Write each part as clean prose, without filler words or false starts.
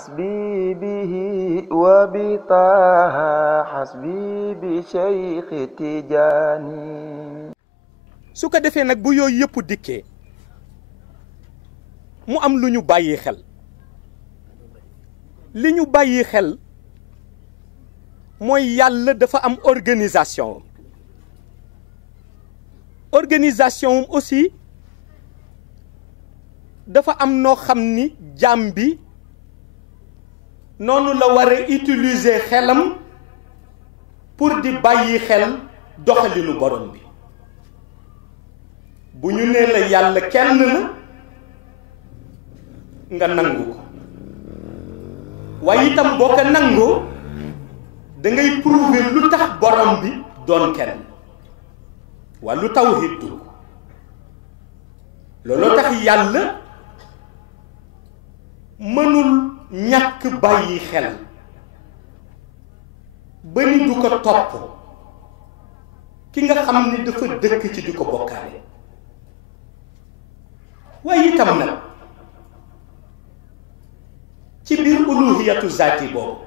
حسبي به وبطه حسبي بشيخ تجاني. su ko defee nag bu yooyu yëpp dikkee mu am lu ñu bàyyi xel li ñu bàyyi xel mooy yàlla dafa am organisation aussi dafa am noo xam ni jaam bi noonu la war a utiliser xelam pour di bàyyi xel doxalinu borom bi. bu ñu nee la yàlla kenn la nga nangu ko waaye itam boo ko nangoo da ngay prouver lu tax borom bi doon kenn wàllu tawhid ko looloo tax yàlla mënul ñàkk bàyyi xel ba ni du ko topp ki nga xam ni dafa dëkk ci di ko bokkaale. waaye itam nag ci biir uluhiyatu zaati boobu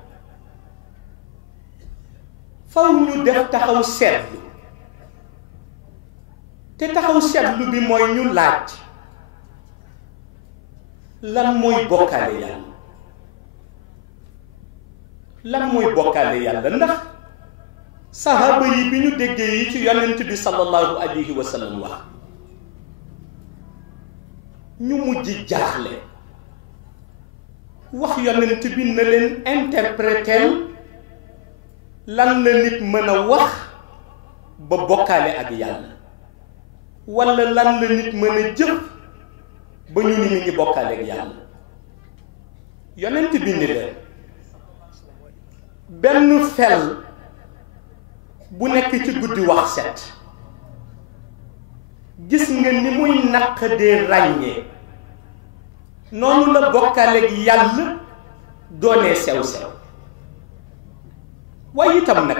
faw ñu def taxaw seetlu te taxaw seetlu bi mooy ñu laaj lan mooy bokkaale yàlla ndax sahaaba yi bi ñu déggee yi ci yonent bi sallallahu alayhi wa sallam wax ñu mujj jaaxle wax yonent bi na leen interpréter lan la nit mën a wax ba bokkaale ak yàlla walla lan la nit mën a jëf ba ñu ni mi ngi bokkaale ak yàlla. yonent bi ni leen benn fel bu nekk ci guddi wax set gis nga ni muy naqadee ràññee noonu la bokkaale ak yàlla doonee sew-sew. waaye itam nag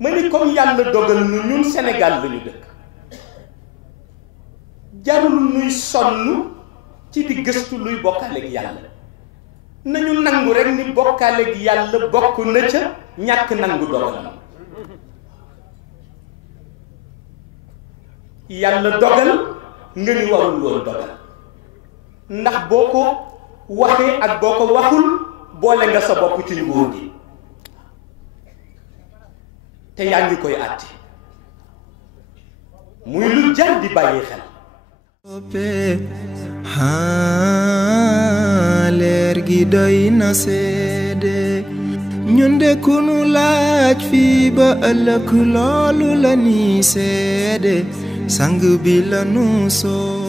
ma ni comme yàlla dogal nu ñun Sénégal la ñu dëkk jarul nuy sonn ci di gëstu luy bokkaale ak yàlla nañu nangu rek ni bokkaale ak yàlla bokk na ca ñàkk nangu dogalam. yàlla dogal nga ni warul woon dogal ndax boo ko waxee ak boo ko waxul boole nga sa bopp ci nguur gi te yaa ngi koy àtte muy lu jar di bàyyi xel. leer gi doy na seede ñun de ku nu laaj fii ba ëllëg loolu la ni seede sang bi la nu soo